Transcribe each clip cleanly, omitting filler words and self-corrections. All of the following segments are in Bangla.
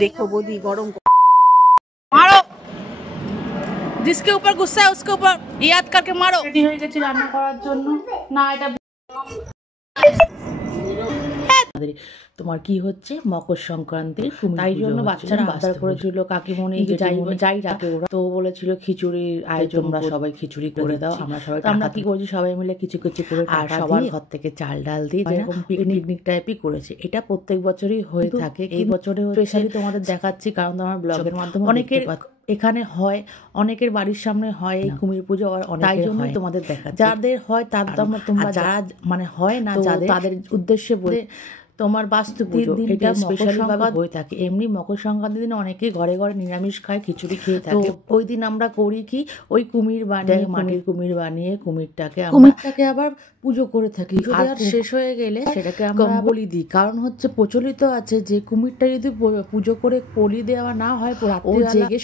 देखो बोदी गरम मारो, जिसके ऊपर गुस्सा है उसके ऊपर याद करके मारो। रेडी हो গেছি রান্না করার জন্য। না এটা তোমার কি হচ্ছে মকর সংক্রান্তির, তাই জন্য বাচ্চারা আবদার করেছিল কাকিমণি যাই রাখে ওরা, তো বলেছিল খিচুড়ির আয়োজন, তোমরা সবাই খিচুড়ি করে দাও। আমরা কি করছি সবাই মিলে কিছু কিছু করে আর সবার ঘর থেকে চাল ডাল দিয়ে যেরকম পিকনিক টাইপই করেছে। এটা প্রত্যেক বছরই হয়ে থাকে, এই বছরে স্পেশালি তোমাদের দেখাচ্ছি কারণ তোমার ব্লগের মাধ্যমে অনেকের এখানে হয়, অনেকের বাড়ির সামনে হয় এই কুমির পুজো, আর তাই জন্যই তোমাদের দেখা। যাদের হয় তার তোমরা যারা মানে হয় না যাদের, তাদের উদ্দেশ্যে বলে তোমার বাস্তু পুজো এটা স্পেশালি ভাবে হয়ে থাকে। এমনি মকর সংক্রান্তির দিন অনেকেই ঘরে ঘরে নিরামিষ খায়, খিচুড়ি খেয়ে থাকে। ওই দিন আমরা করি কি ওই কুমির বানিয়ে, মাটির কুমির বানিয়ে কুমিরটাকে আবার পুজো করে থাকি। আর শেষ হয়ে গেলে সেটাকে আমরা বলি দিই, কারণ হচ্ছে প্রচলিত আছে যে কুমিরটা যদি পুজো করে বলি দেওয়া না হয় রাত্রে জেগে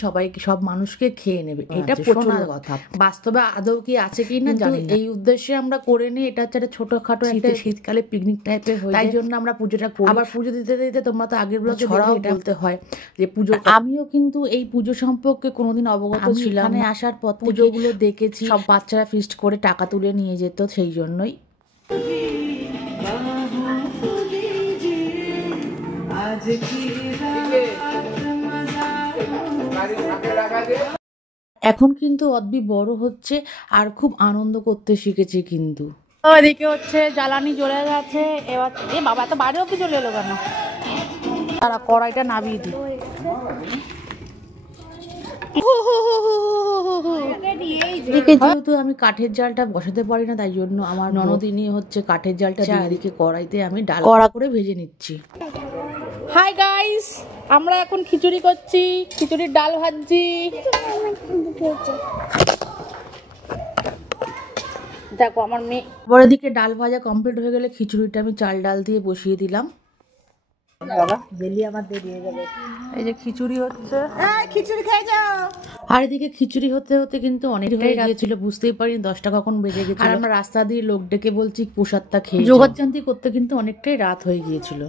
সব মানুষকে খেয়ে নেবে। এটা প্রচলিত কথা, বাস্তবে আদৌ কি আছে কি না জানি না। এই উদ্দেশ্যে আমরা করে নিই। এটা হচ্ছে একটা ছোটখাটো একটা শীতকালে পিকনিক টাইপের হয়, তাই জন্য আমরা পুজোটা করি। আবার পুজো দিতে দিতে তোমরা তো আগের ব্লগে বলতে হয় যে পুজো, আমিও কিন্তু এই পুজো সম্পর্কে কোনোদিন অবগত ছিলাম না। আসার পর পুজোগুলো দেখেছি, সব বাচ্চারা ফিস্ট করে টাকা তুলে নিয়ে যেত, সেই জন্যই। এখন কিন্তু অদ্বি বড় হচ্ছে আর খুব আনন্দ করতে শিখেছে। কিন্তু এদিকে হচ্ছে জ্বালানি জ্বলে গেছে। এবার এ বাবা এত বাইরে অব্দি চলে এলো কেন? তারা কড়াইটা নামিয়ে দিই। যেহেতু আমি কাঠের জালটা বসাতে পারি না, তাই জন্য আমার ননদিনী হচ্ছে কাঠের জালটা এদিকে কড়াইতে আমি ডাল কড়া করে ভেজে নিচ্ছি। হাই গাইস, আমরা এখন খিচুড়ি করছি, খিচুড়ির ডাল ভাজছি। দেখো আমার মেয়ে। পরের দিকে ডাল ভাজা কমপ্লিট হয়ে গেলে খিচুড়িটা আমি চাল ডাল দিয়ে বসিয়ে দিলাম। এই যে খিচুড়ি হচ্ছে, খিচুড়ি খেয়ে যাও। আর এদিকে খিচুড়ি হতে হতে কিন্তু অনেক হয়ে গিয়েছিল, বুঝতেই পারিনি 10টা কখন বেজে গেছে। আর আমরা রাস্তা দিয়ে লোক ডেকে বলছি প্রসাদটা খেয়ে। জোগাড়যন্ত্রী করতে কিন্তু অনেকটাই রাত হয়ে গিয়েছিল।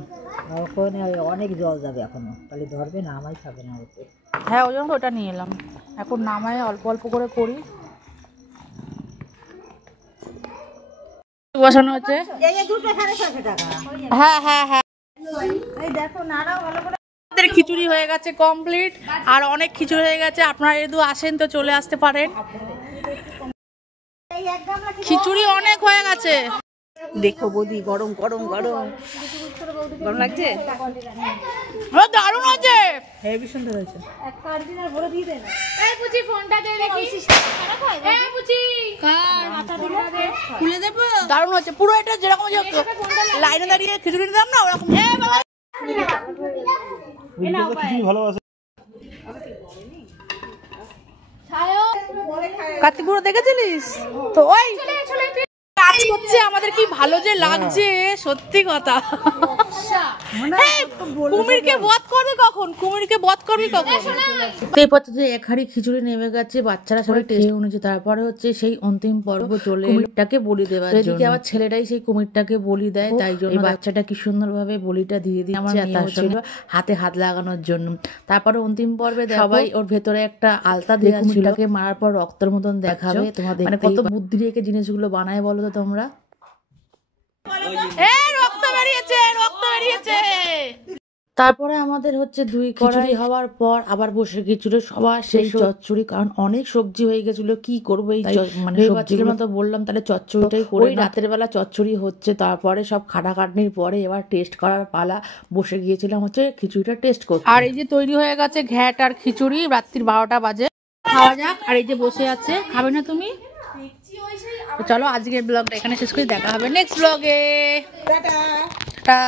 অনেক জল যাবে এখনো, তাহলে ধরবে না, আমায় খাবে না হতে। হ্যাঁ ওই জন্য ওটা নিয়ে এলাম। এখন নামায় অল্প অল্প করে করি। বসানো হচ্ছে। হ্যাঁ হ্যাঁ হ্যাঁ, আমাদের খিচুড়ি হয়ে গেছে কমপ্লিট, আর অনেক খিচুড়ি হয়ে গেছে। আপনারা যদি আসেন তো চলে আসতে পারেন। খিচুড়ি অনেক হয়ে গেছে। দেখো বৌদি গরম গরম গরম গরম লাগছে, দারুণ হয়েছে, হেভি সুন্দর হয়েছে। দারুণ হচ্ছে পুরো। এটা যেরকম লাইনে দাঁড়িয়ে খিচুড়ি দিতাম না ওরকম। কার্তিক পুরো দেখেছিলিস তো? ওই কাজ করছে আমাদের, কি ভালো যে লাগছে সত্যি কথা। কুমিরকে বধ করবে কখন? কুমিরকে বধ করবি কখন? এই পথে এক হাঁড়ি খিচুড়ি নেমে গেছে, বাচ্চারা সবাই টেস্ট উঠেছে। তারপরে হচ্ছে সেই অন্তিম পর্ব চলে কুমিরটাকে বলি দেওয়ার জন্য। এদিকে আবার ছেলেটাই সেই কুমিরটাকে বলি দেয়, তাই জন্য বাচ্চাটা কি সুন্দর ভাবে বলিটা দিয়ে দিচ্ছে। আমার তার সঙ্গে হাতে হাত লাগানোর জন্য। তারপরে অন্তিম পর্বে সবাই ওর ভেতরে একটা আলতা দিয়ে কুমিরটাকে মারার পর রক্তের মতন দেখাবে। তোমাদের মানে কত বুদ্ধি রেখে জিনিসগুলো বানায় বলো তো তোমরা। রক্ত বেরিয়েছে, রক্ত বেরিয়েছে। তারপরে আমাদের হচ্ছে দুই খিচুড়ি হওয়ার পর আবার বসে গেছিল সবার সেই চচ্চড়ি, কারণ অনেক সবজি হয়ে গেছিল। কি করবো এই মানে সবজিগুলো তো বললাম তাহলে চচ্চড়িটাই করে। রাতের বেলা চচ্চড়ি হচ্ছে, তারপরে সব খাটাখাটনির পরে এবার টেস্ট করার পালা। বসে গিয়েছিলাম হচ্ছে খিচুড়িটা টেস্ট করতে। আর এই যে তৈরি হয়ে গেছে ঘ্যাট আর খিচুড়ি, রাত্রির 12টা বাজে, খাওয়া যাক। আর এই যে বসে আছে, খাবে না তুমি? চলো আজকের ব্লগটা এখানে শেষ করে দেখা হবে নেক্সট ব্লগে। টাটা।